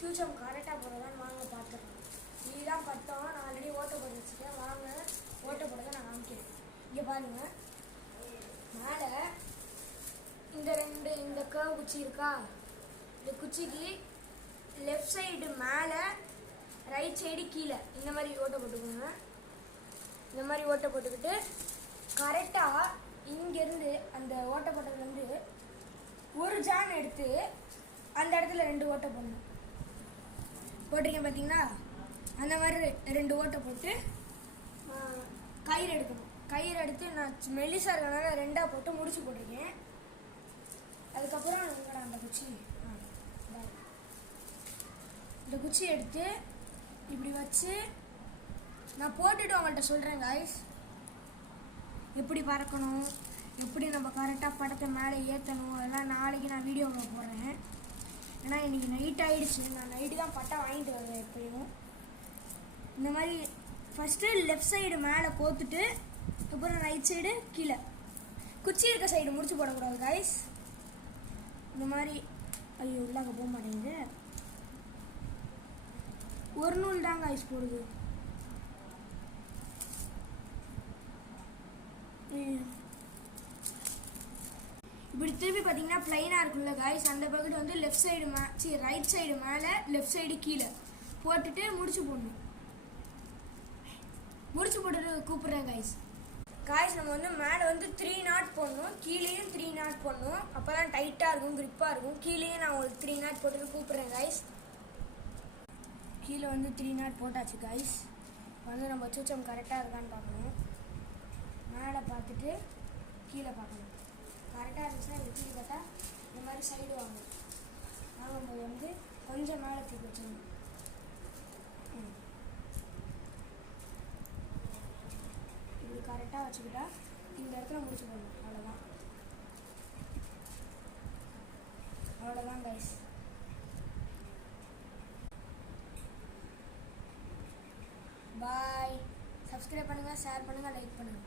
Future கரெக்டாக போடுறதான்னு வாங்க பார்த்துருக்கோம். இதுதான் பட்டம். நான் ஆல்ரெடி ஓட்ட போட்டு வச்சுருக்கேன். வாங்க ஓட்ட போட்டதை நான் காமிக்கிறேன். இங்கே பாருங்கள், மேலே இந்த கர்வ் குச்சி இருக்கா, இந்த குச்சிக்கு லெஃப்ட் சைடு மேலே, ரைட் சைடு கீழே இந்த மாதிரி ஓட்ட போட்டுக்கோங்க. இந்த மாதிரி ஓட்ட போட்டுக்கிட்டு கரெக்டாக இங்கேருந்து அந்த ஓட்ட போட்டதுலேருந்து ஒரு ஜான் எடுத்து அந்த இடத்துல 2 ஓட்டை போடணும். போட்டிருக்கேன் பார்த்தீங்களா? அந்த மாதிரி 2 ஓட்டை போட்டு கயிறு எடுக்கணும். கயிறு எடுத்து நான் மெல்லிசாக இருக்கனால 2ஆக போட்டு முடிச்சு போட்டிருக்கேன். அதுக்கப்புறம் அந்த குச்சி இந்த குச்சி எடுத்து இப்படி வச்சு நான் போட்டுட்டு அவங்கள்ட்ட சொல்கிறேன் காய்ஸ், எப்படி பறக்கணும், எப்படி நம்ம கரெக்டாக படத்தை மேலே ஏற்றணும், அதெல்லாம் நாளைக்கு நான் வீடியோவில் போடுறேன். ஏன்னா இன்றைக்கி நைட் ஆகிடுச்சு. நான் நைட்டு தான் பட்டா வாங்கிட்டு வருவேன் எப்பயும். இந்த மாதிரி ஃபஸ்ட்டு லெஃப்ட் சைடு மேலே கோத்துட்டு அப்புறம் ரைட் சைடு கீழே, குச்சி இருக்க சைடு முடிச்சு போடக்கூடாது காய்ஸ். இந்த மாதிரி ஐயோ உள்ளாக போக மாட்டேங்குது. ஒரு நூல் தான் காய்ஸ் போடுது. இப்படி திருப்பி பார்த்தீங்கன்னா பிளைனாக இருக்குல்ல காய்ஸ், அந்த பக்கெட் வந்து லெஃப்ட் சைடு ரைட் சைடு மேலே, லெஃப்ட் சைடு கீழே போட்டுட்டு முடிச்சு போடணும். முடிச்சு போட்டுட்டு கூப்பிட்றேன் காய்ஸ். காய்ஸ் நம்ம வந்து மேலே வந்து 3 நாட் போடணும், கீழேயும் 3 நாட் போடணும். அப்போ தான் டைட்டாக இருக்கும், கிரிப்பாக இருக்கும். கீழேயும் நான் உங்களுக்கு 3 நாட் போட்டுட்டு கூப்பிட்றேன் காய்ஸ். கீழே வந்து 3 நாட் போட்டாச்சு காய்ஸ். வந்து நம்ம சூச்சம் கரெக்டாக இருக்கான்னு பார்க்கணும். மேலே பார்த்துட்டு கீழே பார்க்கணும். கரெக்டாக இருந்துச்சுன்னா இந்த கீழே பார்த்தா இந்த மாதிரி சைடு வாங்கும்போது வந்து கொஞ்சம் மேலே தூக்கி வச்சிடணும். இப்படி கரெக்டாக வச்சுக்கிட்டா இந்த இடத்துல முடிச்சு போடணும். அவ்வளோதான் கைஸ். பாய். சப்ஸ்கிரைப் பண்ணுங்கள், ஷேர் பண்ணுங்கள், லைக் பண்ணுங்கள்.